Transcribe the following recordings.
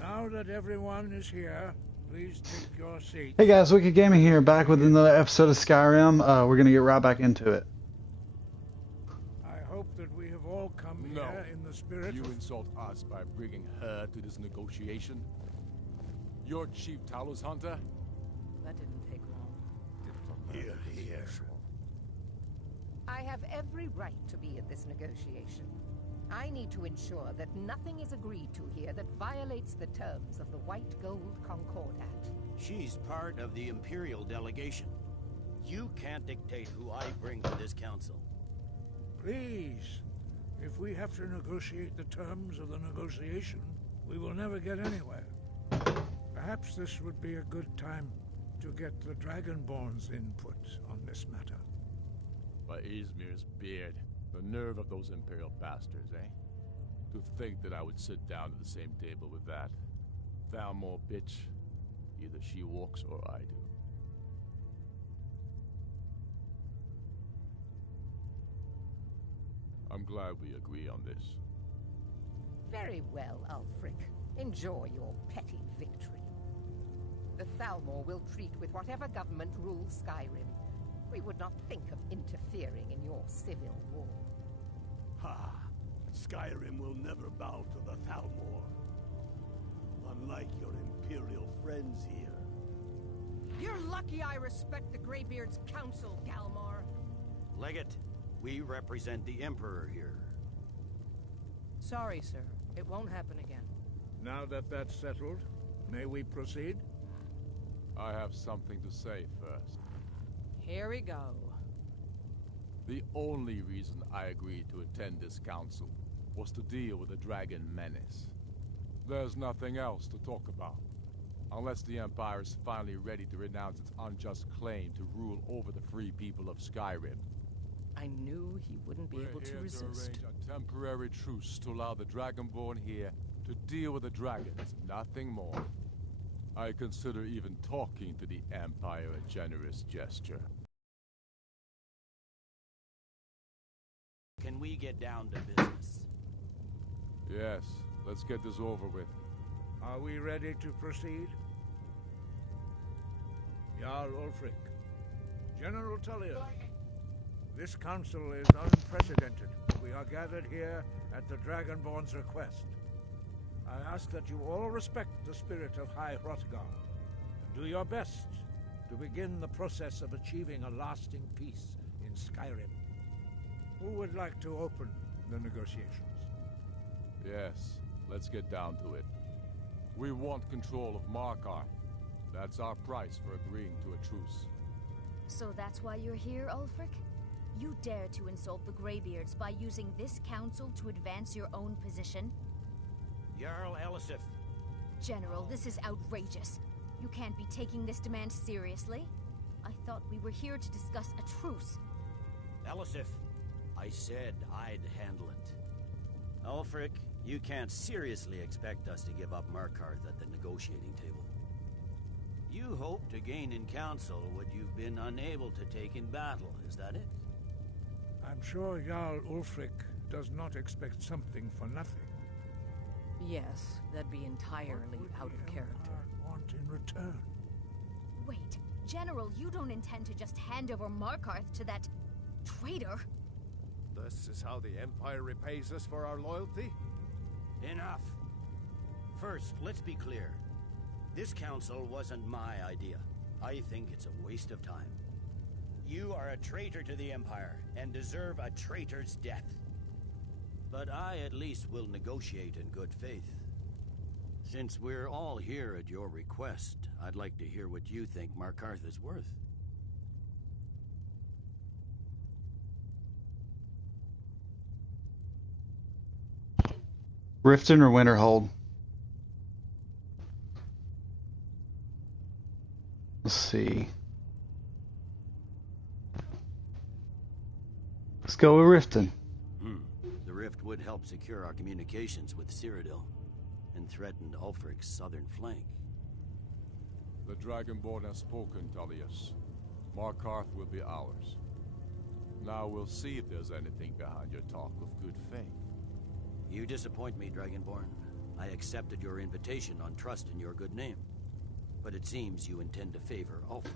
Now that everyone is here, please take your seats. Hey guys, Wickedgaming here, back with another episode of Skyrim. We're gonna get right back into it. I hope that we have all come here in the spirit. You insult us by bringing her to this negotiation? You're Chief Talos Hunter? That didn't take long. Here. I have every right to be at this negotiation. I need to ensure that nothing is agreed to here that violates the terms of the White Gold Concordat. She's part of the Imperial delegation. You can't dictate who I bring to this council. Please, if we have to negotiate the terms of the negotiation, we will never get anywhere. Perhaps this would be a good time to get the Dragonborn's input on this matter. By Izmir's beard. The nerve of those Imperial bastards, eh? To think that I would sit down at the same table with that. Thalmor bitch. Either she walks or I do. I'm glad we agree on this. Very well, Ulfric. Enjoy your petty victory. The Thalmor will treat with whatever government rules Skyrim. We would not think of interfering in your civil war. Ha! Skyrim will never bow to the Thalmor. Unlike your Imperial friends here. You're lucky I respect the Greybeard's counsel, Galmar. Legate, we represent the Emperor here. Sorry, sir. It won't happen again. Now that that's settled, may we proceed? I have something to say first. Here we go. The only reason I agreed to attend this council was to deal with the dragon menace. There's nothing else to talk about. Unless the Empire is finally ready to renounce its unjust claim to rule over the free people of Skyrim. I knew he wouldn't be able to resist. We're here to arrange a temporary truce to allow the Dragonborn here to deal with the dragons, nothing more. I consider even talking to the Empire a generous gesture. Can we get down to business? Yes, let's get this over with. Are we ready to proceed? Jarl Ulfric, General Tullius, this council is unprecedented. We are gathered here at the Dragonborn's request. I ask that you all respect the spirit of High Hrothgar, and do your best to begin the process of achieving a lasting peace in Skyrim. Who would like to open the negotiations? Yes, let's get down to it. We want control of Markarth. That's our price for agreeing to a truce. So that's why you're here, Ulfric? You dare to insult the Greybeards by using this council to advance your own position? Jarl Elisif. General, this is outrageous. You can't be taking this demand seriously. I thought we were here to discuss a truce. Elisif, I said I'd handle it. Ulfric, you can't seriously expect us to give up Markarth at the negotiating table. You hope to gain in council what you've been unable to take in battle, is that it? I'm sure Jarl Ulfric does not expect something for nothing. Yes, that'd be entirely out of character. Want in return? Wait, General, you don't intend to just hand over Markarth to that traitor? This is how the Empire repays us for our loyalty? Enough. First, let's be clear. This council wasn't my idea. I think it's a waste of time. You are a traitor to the Empire, and deserve a traitor's death. But I at least will negotiate in good faith. Since we're all here at your request, I'd like to hear what you think Markarth is worth. Riften or Winterhold? Let's see. Let's go with Riften. The rift would help secure our communications with Cyrodiil, and threatened Ulfric's southern flank. The Dragonborn has spoken, Tullius. Markarth will be ours. Now we'll see if there's anything behind your talk of good faith. You disappoint me, Dragonborn. I accepted your invitation on trust in your good name. But it seems you intend to favor Ulfric.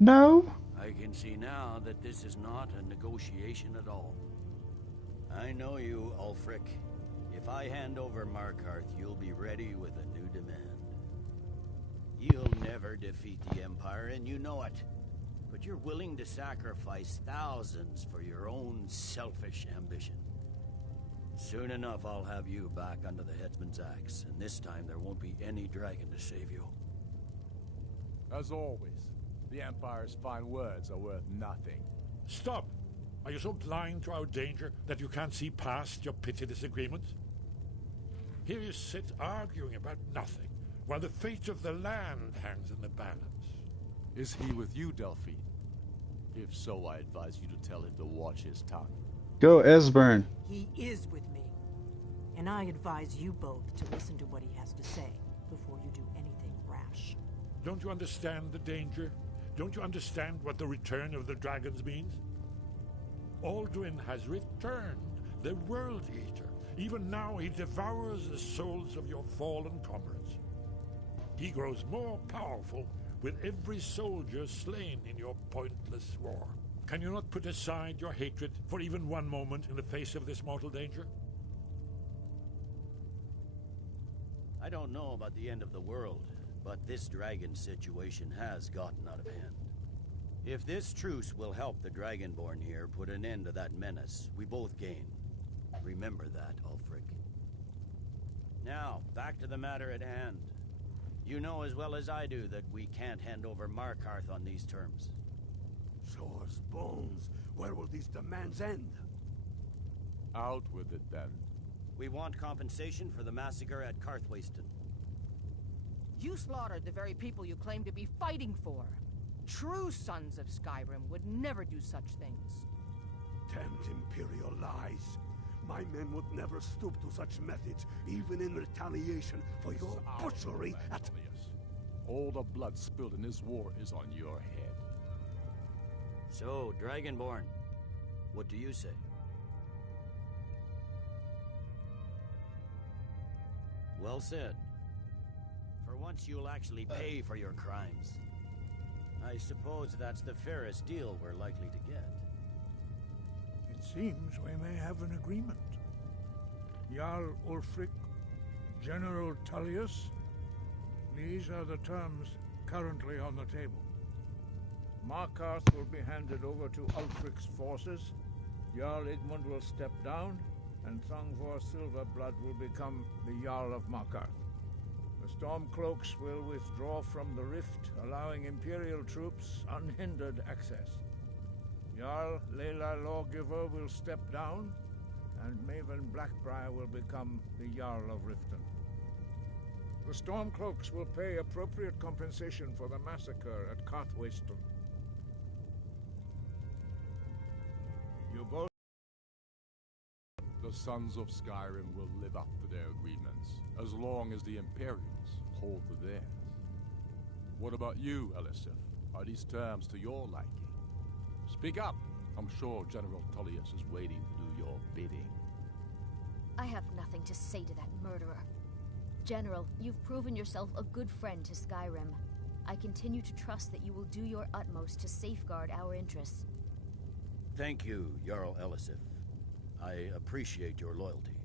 No. I can see now that this is not a negotiation at all. I know you, Ulfric. If I hand over Markarth, you'll be ready with a new demand. You'll never defeat the Empire, and you know it. But you're willing to sacrifice thousands for your own selfish ambition. Soon enough, I'll have you back under the headsman's axe, and this time there won't be any dragon to save you. As always, the Empire's fine words are worth nothing. Stop! Are you so blind to our danger that you can't see past your petty disagreements? Here you sit arguing about nothing, while the fate of the land hangs in the balance. Is he with you, Delphine? If so, I advise you to tell him to watch his tongue. Go, Esbern. He is with me. And I advise you both to listen to what he has to say before you do anything rash. Don't you understand the danger? Don't you understand what the return of the dragons means? Alduin has returned, the World Eater. Even now he devours the souls of your fallen comrades. He grows more powerful with every soldier slain in your pointless war. Can you not put aside your hatred for even one moment in the face of this mortal danger? I don't know about the end of the world, but this dragon situation has gotten out of hand. If this truce will help the Dragonborn here put an end to that menace, we both gain. Remember that, Ulfric. Now, back to the matter at hand. You know as well as I do that we can't hand over Markarth on these terms. Shores, bones, where will these demands end? Out with it, then. We want compensation for the massacre at Karthwasten. You slaughtered the very people you claim to be fighting for. True sons of Skyrim would never do such things. Damned Imperial lies. My men would never stoop to such methods, even in retaliation for your butchery at... All the blood spilled in this war is on your head. So, Dragonborn, what do you say? Well said. For once you'll actually pay for your crimes. I suppose that's the fairest deal we're likely to get. It seems we may have an agreement. Jarl Ulfric, General Tullius, these are the terms currently on the table. Markarth will be handed over to Ulfric's forces, Jarl Igmund will step down, and Thongvor Silverblood will become the Jarl of Markarth. The Stormcloaks will withdraw from the rift, allowing Imperial troops unhindered access. Jarl Leila Lawgiver will step down, and Maven Blackbriar will become the Jarl of Riften. The Stormcloaks will pay appropriate compensation for the massacre at Karthwasten. You both... The Sons of Skyrim will live up to their agreements, as long as the Imperials hold to theirs. What about you, Elisif? Are these terms to your liking? Speak up! I'm sure General Tullius is waiting to do your bidding. I have nothing to say to that murderer. General, you've proven yourself a good friend to Skyrim. I continue to trust that you will do your utmost to safeguard our interests. Thank you, Jarl Elisif. I appreciate your loyalty.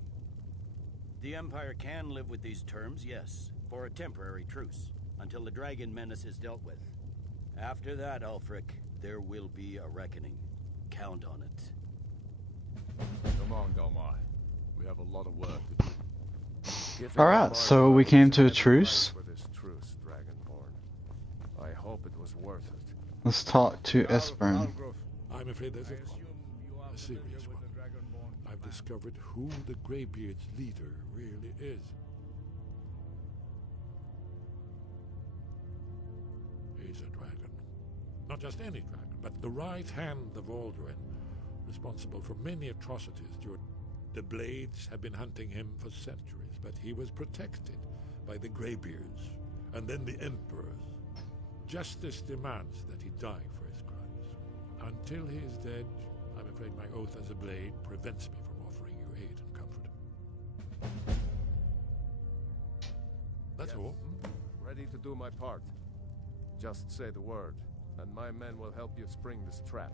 The Empire can live with these terms, yes, for a temporary truce, until the dragon menace is dealt with. After that, Ulfric, there will be a reckoning. Count on it. Come on, Delmai. We have a lot of work to do. Alright, so we came to a truce. For this truce, Dragonborn. I hope it was worth it. Let's talk to Esbern. I'm afraid there's a serious one. I've discovered who the Greybeard's leader really is. He's a dragon. Not just any dragon, but the right hand of Alduin, responsible for many atrocities during... The Blades have been hunting him for centuries, but he was protected by the Greybeards, and then the Emperors. Justice demands that he die for his crimes. Until he is dead, I'm afraid my oath as a Blade prevents me from offering you aid and comfort. That's all. Ready to do my part. Just say the word, and my men will help you spring this trap.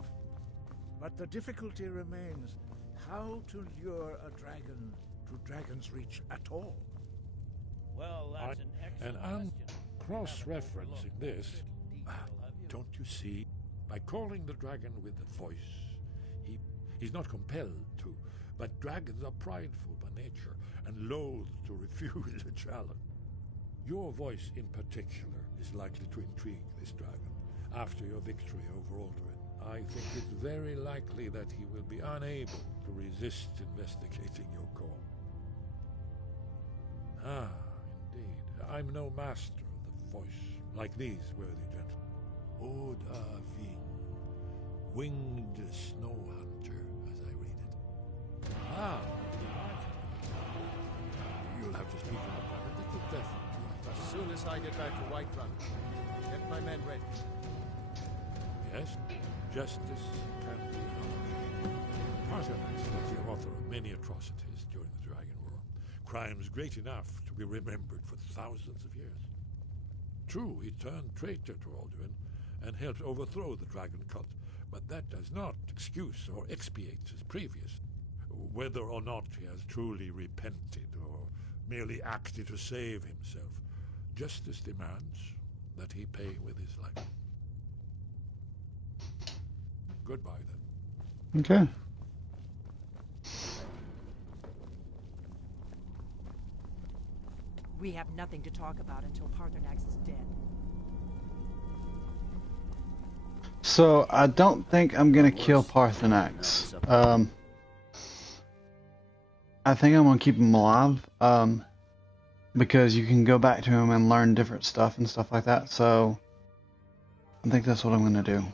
But the difficulty remains how to lure a dragon to Dragon's Reach at all. Well, that's an excellent And I'm question. cross-referencing this. Don't you see? By calling the dragon with the voice, he's not compelled to, but dragons are prideful by nature and loath to refuse a challenge. Your voice in particular is likely to intrigue this dragon after your victory over Aldrin. I think it's very likely that he will be unable to resist investigating your call. Ah, indeed. I'm no master of the voice, like these worthy gentlemen. Oda Ving, winged snow hunter, as I read it. Ah, you'll have to speak up, but it will definitely right. As soon as I get back to Whiterun, get my men ready. Yes, justice can be harsh. Parthenax was the author of many atrocities during the Dragon War. Crimes great enough to be remembered for thousands of years. True, he turned traitor to Alduin and helped overthrow the dragon cult, but that does not excuse or expiate his previous. Whether or not he has truly repented or merely acted to save himself, justice demands that he pay with his life. Goodbye, then. Okay. We have nothing to talk about until Parthenax is dead. So, I don't think I'm gonna kill Parthenax. I think I'm gonna keep him alive. Because you can go back to him and learn different stuff and stuff like that. So, I think that's what I'm gonna do.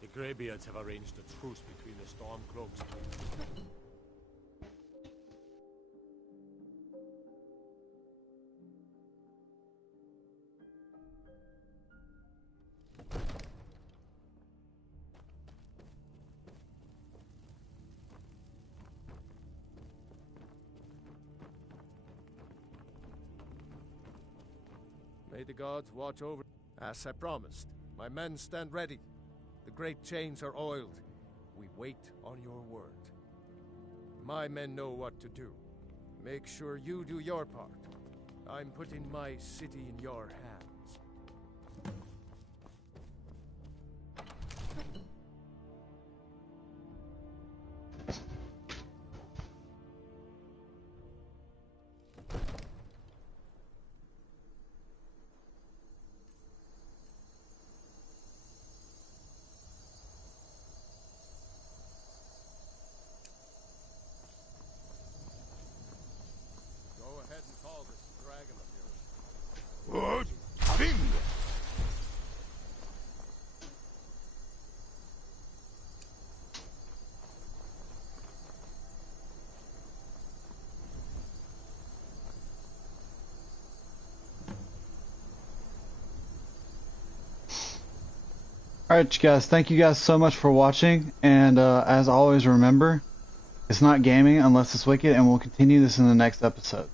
The Greybeards have arranged a truce between the Stormcloaks. May the gods watch over. As I promised, my men stand ready. The great chains are oiled. We wait on your word. My men know what to do. Make sure you do your part. I'm putting my city in your hands. Alright, you guys, thank you guys so much for watching, and as always, remember, it's not gaming unless it's wicked, and we'll continue this in the next episode.